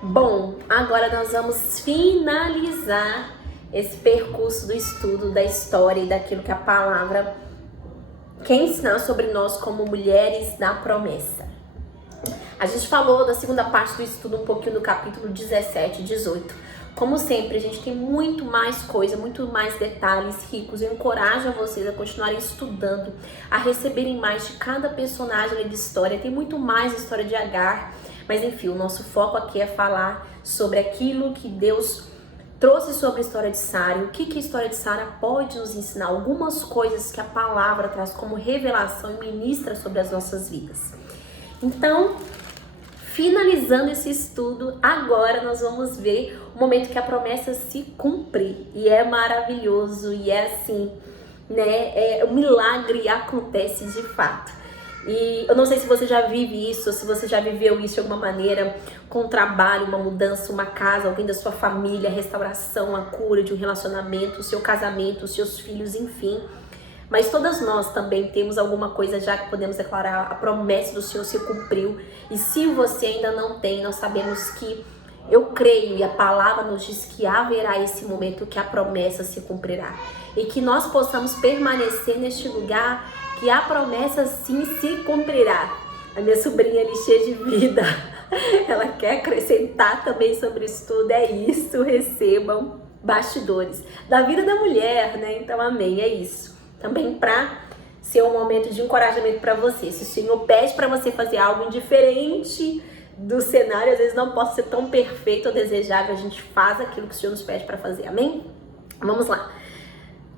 Bom, agora nós vamos finalizar esse percurso do estudo da história e daquilo que a palavra quer ensinar sobre nós como mulheres da promessa. A gente falou da segunda parte do estudo um pouquinho do capítulo 17 e 18. Como sempre, a gente tem muito mais coisa, muito mais detalhes ricos. Eu encorajo vocês a continuarem estudando, a receberem mais de cada personagem de história. Tem muito mais história de Agar, mas enfim, o nosso foco aqui é falar sobre aquilo que Deus trouxe sobre a história de Sara. O que a história de Sara pode nos ensinar? Algumas coisas que a palavra traz como revelação e ministra sobre as nossas vidas. Então, finalizando esse estudo, agora nós vamos ver o momento que a promessa se cumpre. E é maravilhoso, e é assim, né? O milagre acontece de fato. E eu não sei se você já vive isso, se você já viveu isso de alguma maneira, com um trabalho, uma mudança, uma casa, alguém da sua família, a restauração, a cura de um relacionamento, o seu casamento, os seus filhos, enfim. Mas todas nós também temos alguma coisa já que podemos declarar, a promessa do Senhor se cumpriu. E se você ainda não tem, nós sabemos que eu creio e a palavra nos diz que haverá esse momento que a promessa se cumprirá. E que nós possamos permanecer neste lugar que a promessa sim se cumprirá. A minha sobrinha ali cheia de vida, ela quer acrescentar também sobre isso tudo. É isso, recebam bastidores da vida da mulher, né? Então amém, é isso. Também para ser um momento de encorajamento para você. Se o Senhor pede para você fazer algo diferente do cenário, às vezes não pode ser tão perfeito ou desejável, a gente faz aquilo que o Senhor nos pede para fazer, amém? Vamos lá.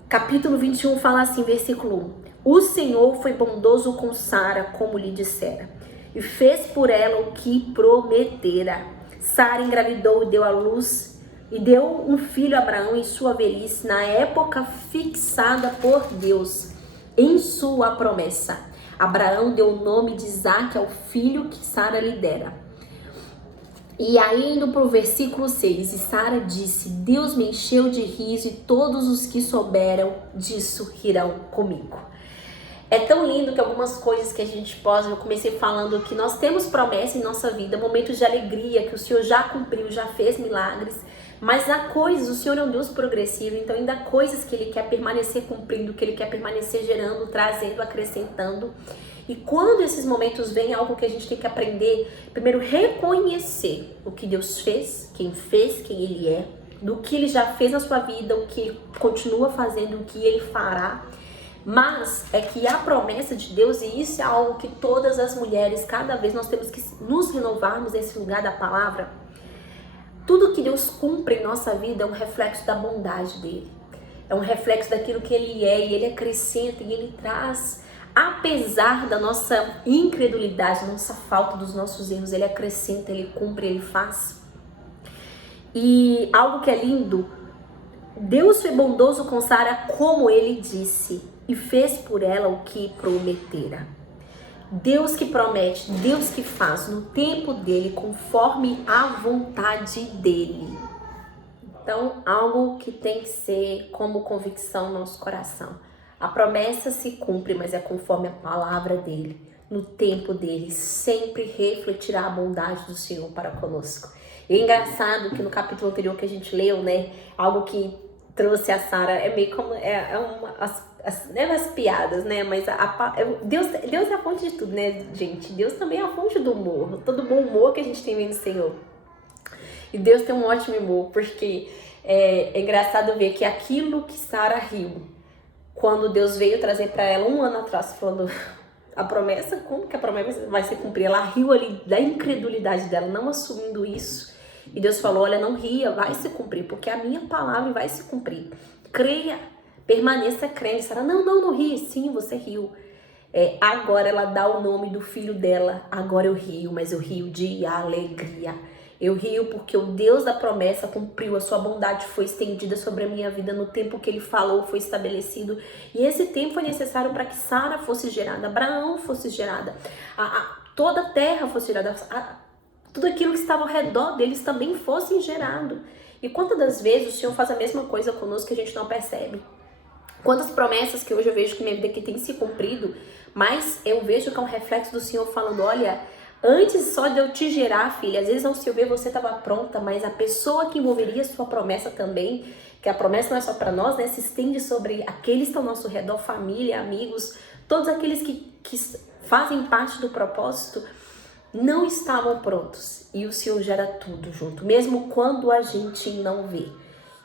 Capítulo 21 fala assim, versículo 1. O Senhor foi bondoso com Sara, como lhe dissera, e fez por ela o que prometera. Sara engravidou e deu à luz, e deu um filho a Abraão em sua velhice, na época fixada por Deus, em sua promessa. Abraão deu o nome de Isaque ao filho que Sara lhe dera. E aí indo para o versículo 6, e Sara disse, Deus me encheu de riso e todos os que souberam disso rirão comigo. É tão lindo que algumas coisas que a gente pode, eu comecei falando que nós temos promessa em nossa vida, momentos de alegria que o Senhor já cumpriu, já fez milagres, mas há coisas, o Senhor é um Deus progressivo, então ainda há coisas que Ele quer permanecer cumprindo, que Ele quer permanecer gerando, trazendo, acrescentando. E quando esses momentos vêm, algo que a gente tem que aprender, primeiro reconhecer o que Deus fez, quem Ele é, do que Ele já fez na sua vida, o que Ele continua fazendo, o que Ele fará. Mas é que a promessa de Deus, e isso é algo que todas as mulheres, cada vez nós temos que nos renovarmos nesse lugar da palavra. Tudo que Deus cumpre em nossa vida é um reflexo da bondade dele. É um reflexo daquilo que Ele é, e Ele acrescenta, e Ele traz, apesar da nossa incredulidade, da nossa falta, dos nossos erros, Ele acrescenta, Ele cumpre, Ele faz. E algo que é lindo, Deus foi bondoso com Sara como Ele disse, e fez por ela o que prometera. Deus que promete, Deus que faz no tempo dele, conforme a vontade dele. Então, algo que tem que ser como convicção no nosso coração. A promessa se cumpre, mas é conforme a palavra dele. No tempo dele, sempre refletirá a bondade do Senhor para conosco. E é engraçado que no capítulo anterior que a gente leu, né, algo que trouxe a Sara, é meio como as piadas, né? Mas Deus é a fonte de tudo, né, gente? Deus também é a fonte do humor, todo bom humor que a gente tem vendo no Senhor. E Deus tem um ótimo humor, porque é engraçado ver que aquilo que Sara riu, quando Deus veio trazer para ela um ano atrás, falando a promessa, como que a promessa vai se cumprir? Ela riu ali da incredulidade dela, não assumindo isso. E Deus falou, olha, não ria, vai se cumprir, porque a minha palavra vai se cumprir. Creia, permaneça crente. Sara, não ri. Sim, você riu. Agora ela dá o nome do filho dela. Agora eu rio, mas eu rio de alegria. Eu rio porque o Deus da promessa cumpriu, a sua bondade foi estendida sobre a minha vida no tempo que Ele falou, foi estabelecido. E esse tempo foi necessário para que Sara fosse gerada, Abraão fosse gerada, toda a terra fosse gerada, tudo aquilo que estava ao redor deles também fosse gerado. E quantas das vezes o Senhor faz a mesma coisa conosco que a gente não percebe? Quantas promessas que hoje eu vejo que minha vida aqui tem se cumprido, mas eu vejo que é um reflexo do Senhor falando, olha, Antes só de eu te gerar, filha, às vezes ao seu ver você estava pronta, mas a pessoa que envolveria a sua promessa também, que a promessa não é só para nós, né? Se estende sobre aqueles que estão ao nosso redor, família, amigos, todos aqueles que fazem parte do propósito, não estavam prontos. E o Senhor gera tudo junto, mesmo quando a gente não vê.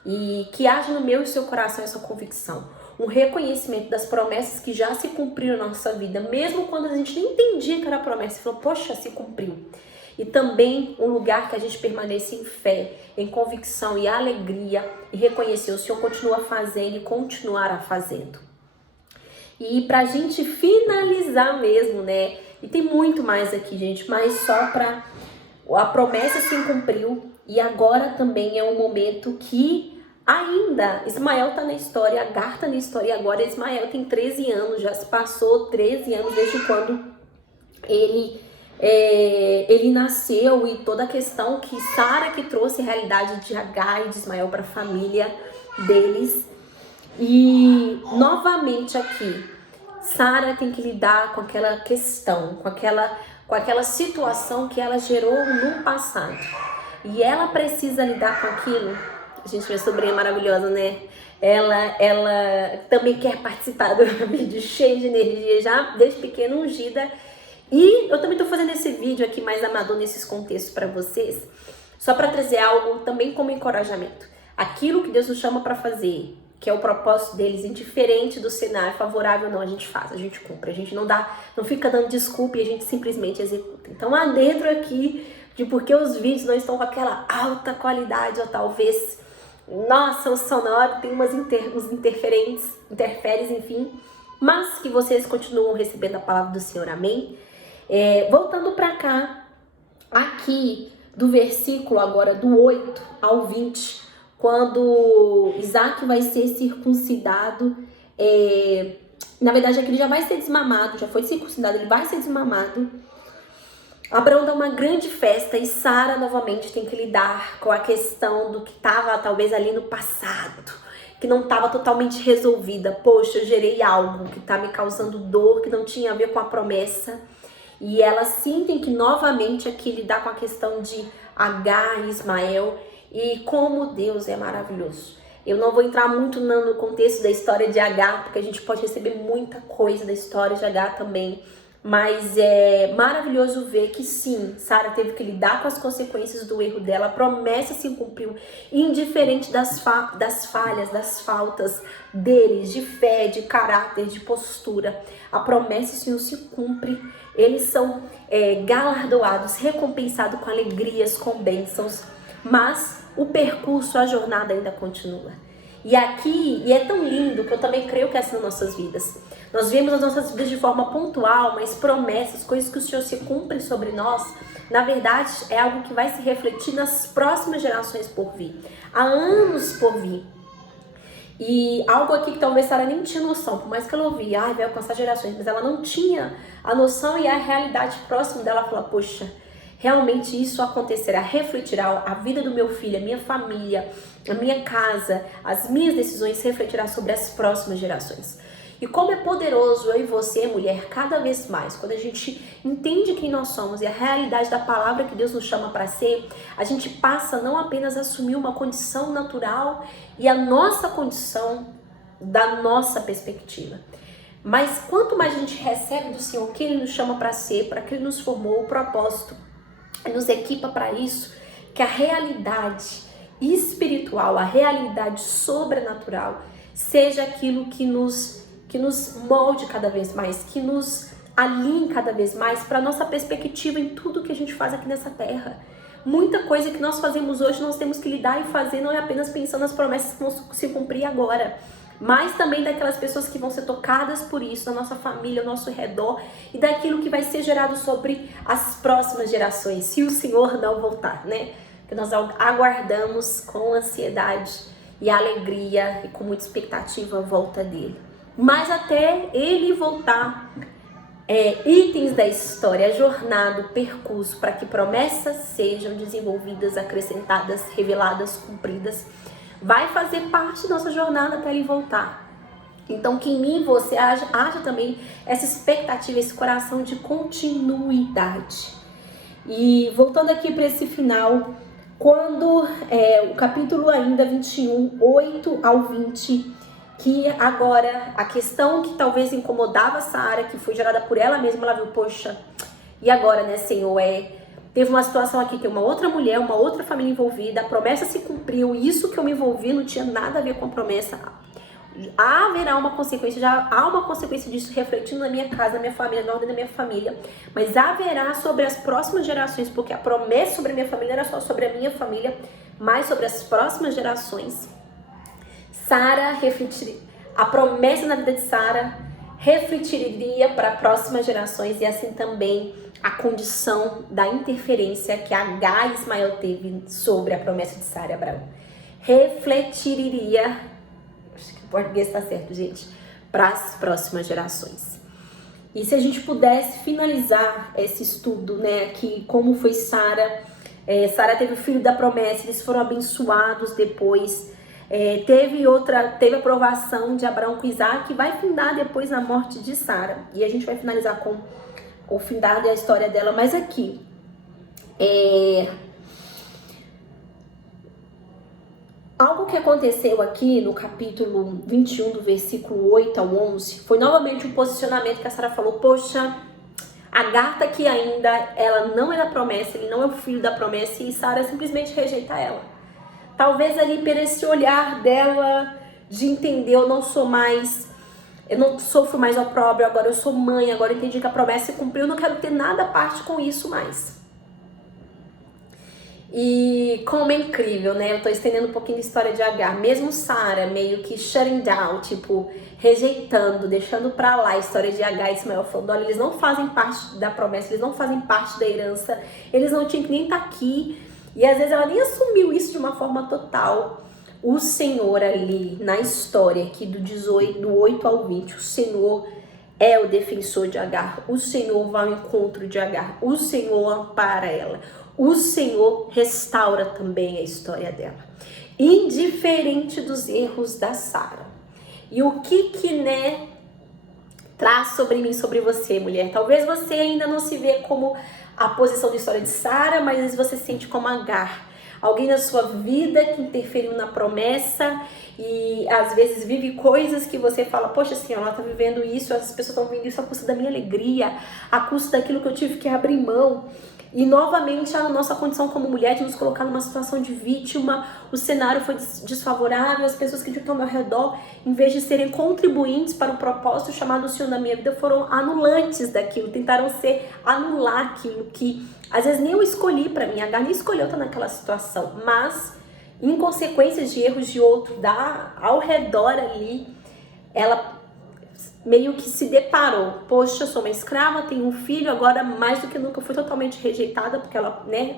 E que haja no meu e seu coração essa convicção. Um reconhecimento das promessas que já se cumpriram na nossa vida, mesmo quando a gente nem entendia que era promessa. Falou, poxa, se cumpriu. E também um lugar que a gente permaneça em fé, em convicção e alegria, e reconhecer o Senhor continua fazendo e continuará fazendo. E pra gente finalizar mesmo, né? E tem muito mais aqui, gente, mas só pra... A promessa se cumpriu e agora também é um momento que ainda Ismael tá na história, Agar tá na história, e agora Ismael tem 13 anos, já se passou 13 anos desde quando ele nasceu, e toda a questão que Sara que trouxe a realidade de Agar e de Ismael para a família deles. E novamente aqui, Sara tem que lidar com aquela questão, com aquela situação que ela gerou no passado. E ela precisa lidar com aquilo. Gente, minha sobrinha é maravilhosa, né? Ela também quer participar do vídeo, cheia de energia, já desde pequena, ungida. E eu também tô fazendo esse vídeo aqui mais amador nesses contextos para vocês, só para trazer algo também como encorajamento. Aquilo que Deus nos chama para fazer, que é o propósito deles, indiferente do cenário, favorável ou não, a gente faz, a gente cumpre, a gente não fica dando desculpa e a gente simplesmente executa. Então há dentro aqui de porque os vídeos não estão com aquela alta qualidade, ou talvez, nossa, o sonoro tem uns interferes, enfim, mas que vocês continuam recebendo a palavra do Senhor, amém? Voltando para cá, aqui do versículo agora do 8 ao 20, quando Isaac vai ser circuncidado, na verdade aqui ele já vai ser desmamado, já foi circuncidado, ele vai ser desmamado. Abraão dá uma grande festa e Sara novamente tem que lidar com a questão do que estava talvez ali no passado, que não estava totalmente resolvida. Poxa, eu gerei algo que está me causando dor, que não tinha a ver com a promessa. E ela sim tem que novamente aqui lidar com a questão de Agar e Ismael, e como Deus é maravilhoso. Eu não vou entrar muito no contexto da história de Agar, porque a gente pode receber muita coisa da história de Agar também. Mas é maravilhoso ver que sim, Sara teve que lidar com as consequências do erro dela, a promessa se cumpriu, indiferente das falhas, das faltas deles, de fé, de caráter, de postura. A promessa, Senhor, se cumpre, eles são galardoados, recompensados com alegrias, com bênçãos, mas o percurso, a jornada ainda continua. E aqui, e é tão lindo que eu também creio que é assim nas nossas vidas. Nós vemos as nossas vidas de forma pontual, mas promessas, coisas que o Senhor se cumpre sobre nós, na verdade é algo que vai se refletir nas próximas gerações por vir. Há anos por vir. E algo aqui que talvez Sara nem tinha noção, por mais que ela ouvia, vai alcançar gerações, mas ela não tinha a noção e a realidade próxima dela. Ela fala, poxa, realmente isso acontecerá, refletirá a vida do meu filho, a minha família, a minha casa, as minhas decisões refletirá sobre as próximas gerações. E como é poderoso eu e você, mulher, cada vez mais, quando a gente entende quem nós somos e a realidade da palavra que Deus nos chama para ser, a gente passa não apenas a assumir uma condição natural e a nossa condição da nossa perspectiva, mas quanto mais a gente recebe do Senhor quem Ele nos chama para ser, para que Ele nos formou, o propósito, nos equipa para isso, que a realidade espiritual, a realidade sobrenatural, seja aquilo que nos molde cada vez mais, que nos alinhe cada vez mais para nossa perspectiva em tudo que a gente faz aqui nessa terra. Muita coisa que nós fazemos hoje, nós temos que lidar e fazer, não é apenas pensando nas promessas que vão se cumprir agora, mas também daquelas pessoas que vão ser tocadas por isso, na nossa família, ao nosso redor, e daquilo que vai ser gerado sobre as próximas gerações, se o Senhor não voltar, né? Que nós aguardamos com ansiedade e alegria e com muita expectativa a volta dele. Mas até ele voltar, itens da história, a jornada, o percurso, para que promessas sejam desenvolvidas, acrescentadas, reveladas, cumpridas, vai fazer parte da nossa jornada até ele voltar. Então que em mim haja também essa expectativa, esse coração de continuidade. E voltando aqui para esse final, quando o capítulo ainda 21, 8 ao 20, que agora a questão que talvez incomodava Sara, que foi gerada por ela mesma, ela viu, poxa, e agora, né, Senhor, teve uma situação aqui, tem uma outra mulher, uma outra família envolvida, a promessa se cumpriu, isso que eu me envolvi não tinha nada a ver com a promessa. Haverá uma consequência, já há uma consequência disso refletindo na minha casa, na minha família, na ordem da minha família, mas haverá sobre as próximas gerações, porque a promessa sobre a minha família era só sobre a minha família, mas sobre as próximas gerações. Sara refletiria, a promessa na vida de Sara refletiria para as próximas gerações e assim também a condição da interferência que Agar e Ismael teve sobre a promessa de Sara e Abraão. Refletiria, acho que o português está certo, gente, para as próximas gerações. E se a gente pudesse finalizar esse estudo, né, aqui, como foi Sara, Sara teve o filho da promessa, eles foram abençoados depois, teve a aprovação de Abraão com Isaac, que vai findar depois na morte de Sara. E a gente vai finalizar com o findado e a história dela, mas aqui, algo que aconteceu aqui no capítulo 21, do versículo 8 ao 11, foi novamente um posicionamento que a Sara falou, poxa, Agar tá aqui ainda, ela não é da promessa, ele não é o filho da promessa, e Sara simplesmente rejeita ela. Talvez ali por esse olhar dela de entender, eu não sofro mais opróbrio, agora eu sou mãe, agora eu entendi que a promessa se cumpriu, eu não quero ter nada a parte com isso mais. E como é incrível, né? Eu tô estendendo um pouquinho da história de Agar. Mesmo Sara meio que shutting down, tipo, rejeitando, deixando pra lá a história de Agar e Ismael, falando, olha, eles não fazem parte da promessa, eles não fazem parte da herança, eles não tinham que nem estar aqui. E às vezes ela nem assumiu isso de uma forma total. O Senhor ali, na história aqui do 8 ao 20, o Senhor é o defensor de Agar, o Senhor vai ao encontro de Agar, o Senhor ampara ela. O Senhor restaura também a história dela, indiferente dos erros da Sara. E o que né, traz sobre mim, sobre você, mulher? Talvez você ainda não se vê como a posição da história de Sara, mas às vezes você se sente como Agar. Alguém na sua vida que interferiu na promessa e às vezes vive coisas que você fala, poxa, assim, ela tá vivendo isso, as pessoas estão vivendo isso a custa da minha alegria, a custa daquilo que eu tive que abrir mão. E novamente a nossa condição como mulher de nos colocar numa situação de vítima, o cenário foi desfavorável, as pessoas que estão ao meu redor, em vez de serem contribuintes para o propósito chamado Senhor na minha vida, foram anulantes daquilo, tentaram anular aquilo que às vezes nem eu escolhi para mim, a Agar nem escolheu estar naquela situação, mas em consequências de erros de outro, ao redor ali, ela meio que se deparou, poxa, eu sou uma escrava, tenho um filho, agora mais do que nunca fui totalmente rejeitada, porque ela, né,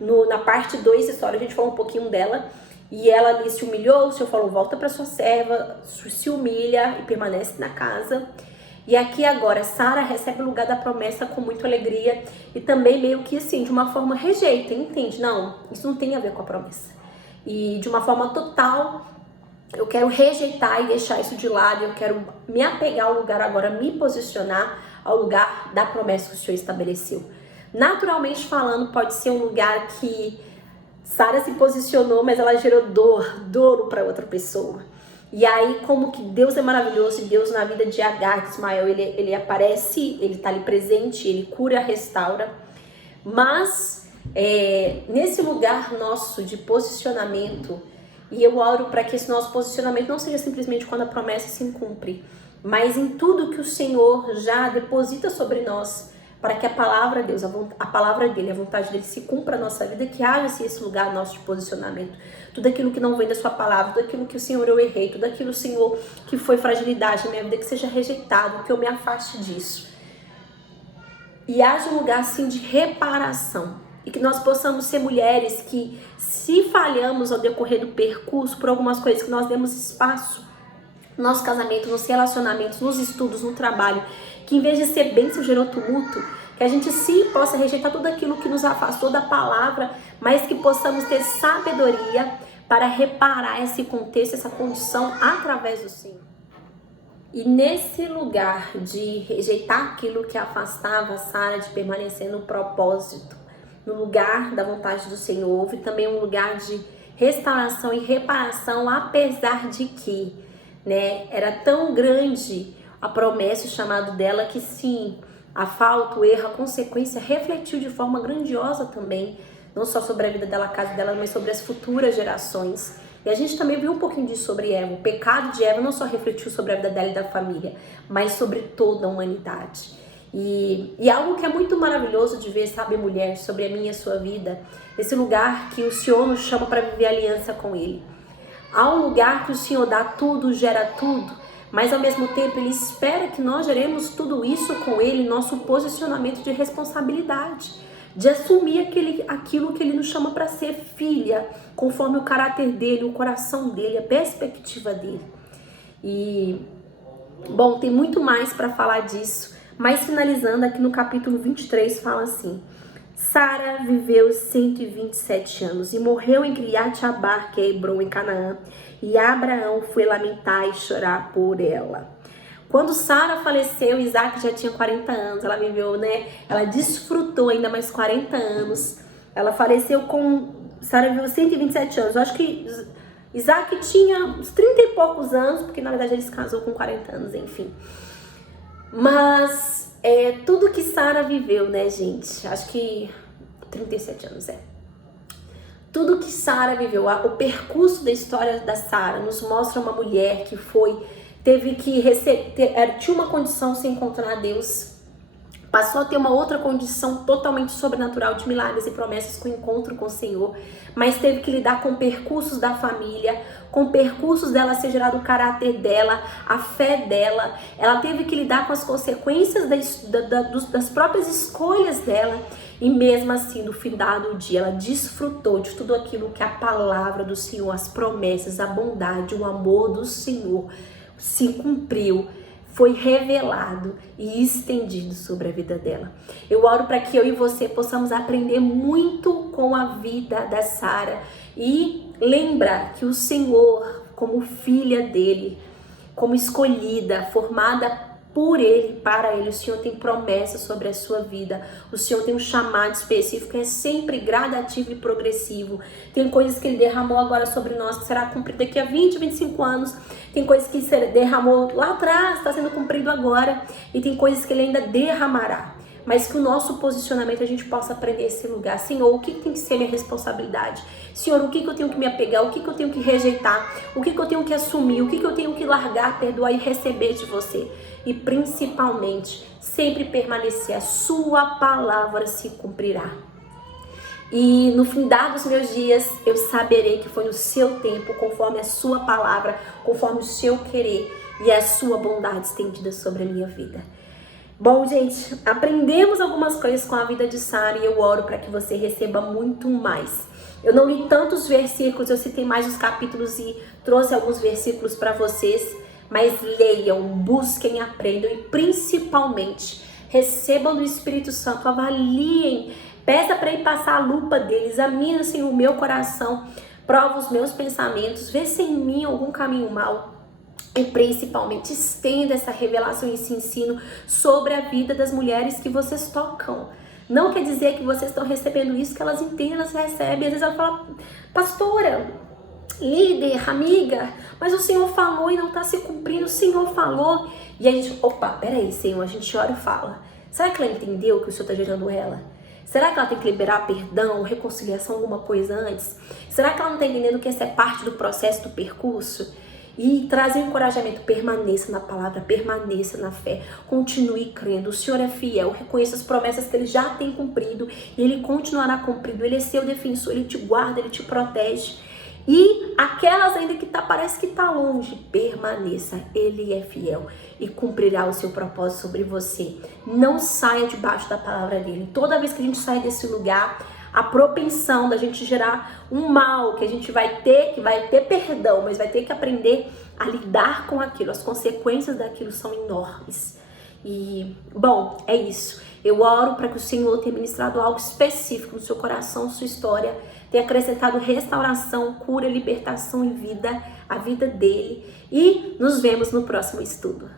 na parte 2 da história a gente falou um pouquinho dela, e ela ali se humilhou, o Senhor falou, volta para sua serva, se humilha e permanece na casa. E aqui agora, Sara recebe o lugar da promessa com muita alegria, e também meio que assim, de uma forma rejeita, entende? Não, isso não tem a ver com a promessa. E de uma forma total, eu quero rejeitar e deixar isso de lado, eu quero me apegar ao lugar agora, me posicionar ao lugar da promessa que o Senhor estabeleceu. Naturalmente falando, pode ser um lugar que Sara se posicionou, mas ela gerou dor para outra pessoa. E aí, como que Deus é maravilhoso, e Deus na vida de Agar, Ismael, ele aparece, ele está ali presente, ele cura, restaura. Mas, nesse lugar nosso de posicionamento, e eu oro para que esse nosso posicionamento não seja simplesmente quando a promessa se cumpre, mas em tudo que o Senhor já deposita sobre nós, para que a palavra de Deus, a palavra dele, a vontade dele se cumpra na nossa vida, que haja esse lugar nosso de posicionamento. Tudo aquilo que não vem da sua palavra, tudo aquilo que o Senhor eu errei, tudo aquilo, Senhor, que foi fragilidade na minha vida, que seja rejeitado, que eu me afaste disso. E haja um lugar assim de reparação. E que nós possamos ser mulheres que, se falhamos ao decorrer do percurso, por algumas coisas que nós demos espaço, no nosso casamento, nos relacionamentos, nos estudos, no trabalho, que em vez de ser bênção, gerou tumulto, que a gente sim possa rejeitar tudo aquilo que nos afastou da palavra, mas que possamos ter sabedoria para reparar esse contexto, essa condição através do Senhor. E nesse lugar de rejeitar aquilo que afastava Sara de permanecer no propósito, no lugar da vontade do Senhor, houve também um lugar de restauração e reparação, apesar de que, né, era tão grande a promessa, o chamado dela, que sim, a falta, o erro, a consequência refletiu de forma grandiosa também, não só sobre a vida dela, a casa dela, mas sobre as futuras gerações. E a gente também viu um pouquinho disso sobre Eva. O pecado de Eva não só refletiu sobre a vida dela e da família, mas sobre toda a humanidade. E algo que é muito maravilhoso de ver, sabe, mulher, sobre a minha e a sua vida, esse lugar que o Senhor nos chama para viver aliança com Ele. Há um lugar que o Senhor dá tudo, gera tudo, mas ao mesmo tempo Ele espera que nós geremos tudo isso com Ele, nosso posicionamento de responsabilidade, de assumir aquilo que Ele nos chama para ser, filha, conforme o caráter dEle, o coração dEle, a perspectiva dEle. E, bom, tem muito mais para falar disso, mas finalizando aqui no capítulo 23 fala assim: Sara viveu 127 anos e morreu em Criat-Arba, que é Hebron, em Canaã, e Abraão foi lamentar e chorar por ela. Quando Sara faleceu, Isaac já tinha 40 anos, ela viveu, né? Ela desfrutou ainda mais 40 anos. Ela faleceu Sara viveu 127 anos. Eu acho que Isaac tinha uns 30 e poucos anos, porque na verdade ele se casou com 40 anos, enfim. Mas tudo que Sara viveu, né, gente? Acho que 37 anos, Tudo que Sara viveu, o percurso da história da Sara nos mostra uma mulher que teve que tinha uma condição sem encontrar Deus, passou a ter uma outra condição totalmente sobrenatural de milagres e promessas com o encontro com o Senhor, mas teve que lidar com percursos da família, com percursos dela ser gerado o caráter dela, a fé dela. Ela teve que lidar com as consequências das próprias escolhas dela. E mesmo assim, no final do dia, ela desfrutou de tudo aquilo que a palavra do Senhor, as promessas, a bondade, o amor do Senhor se cumpriu, foi revelado e estendido sobre a vida dela. Eu oro para que eu e você possamos aprender muito com a vida da Sara e lembrar que o Senhor, como filha dele, como escolhida, formada por Ele, para Ele, o Senhor tem promessas sobre a sua vida, o Senhor tem um chamado específico, é sempre gradativo e progressivo. Tem coisas que Ele derramou agora sobre nós, que será cumprido daqui a 20, 25 anos, tem coisas que Ele derramou lá atrás, está sendo cumprido agora, e tem coisas que Ele ainda derramará. Mas que o nosso posicionamento, a gente possa aprender esse lugar. Senhor, o que tem que ser minha responsabilidade? Senhor, o que eu tenho que me apegar? O que eu tenho que rejeitar? O que eu tenho que assumir? O que eu tenho que largar, perdoar e receber de você? E principalmente, sempre permanecer, a sua palavra se cumprirá. E no findar dos meus dias, eu saberei que foi no seu tempo, conforme a sua palavra, conforme o seu querer e a sua bondade estendida sobre a minha vida. Bom, gente, aprendemos algumas coisas com a vida de Sara e eu oro para que você receba muito mais. Eu não li tantos versículos, eu citei mais os capítulos e trouxe alguns versículos para vocês, mas leiam, busquem, aprendam e principalmente recebam do Espírito Santo, avaliem, peça para ele passar a lupa dele, examine, Senhor, o meu coração, prova os meus pensamentos, vê se em mim algum caminho mau. E principalmente estenda essa revelação e esse ensino sobre a vida das mulheres que vocês tocam. Não quer dizer que vocês estão recebendo isso, que elas entendem, elas recebem. Às vezes ela fala, pastora, líder, amiga, mas o Senhor falou e não está se cumprindo, o Senhor falou. E a gente, opa, peraí, Senhor, a gente ora e fala. Será que ela entendeu que o Senhor está gerando ela? Será que ela tem que liberar perdão, reconciliação, alguma coisa antes? Será que ela não está entendendo que essa é parte do processo, do percurso? E trazer um encorajamento, permaneça na palavra, permaneça na fé, continue crendo, o Senhor é fiel, reconheça as promessas que Ele já tem cumprido e Ele continuará cumprindo, Ele é seu defensor, Ele te guarda, Ele te protege. E aquelas ainda que parece que está longe, permaneça, Ele é fiel e cumprirá o seu propósito sobre você. Não saia debaixo da palavra dEle. Toda vez que a gente sai desse lugar, a propensão da gente gerar um mal que a gente vai ter perdão, mas vai ter que aprender a lidar com aquilo. As consequências daquilo são enormes. E, bom, é isso. Eu oro para que o Senhor tenha ministrado algo específico no seu coração, sua história, tenha acrescentado restauração, cura, libertação e vida, a vida dele. E nos vemos no próximo estudo.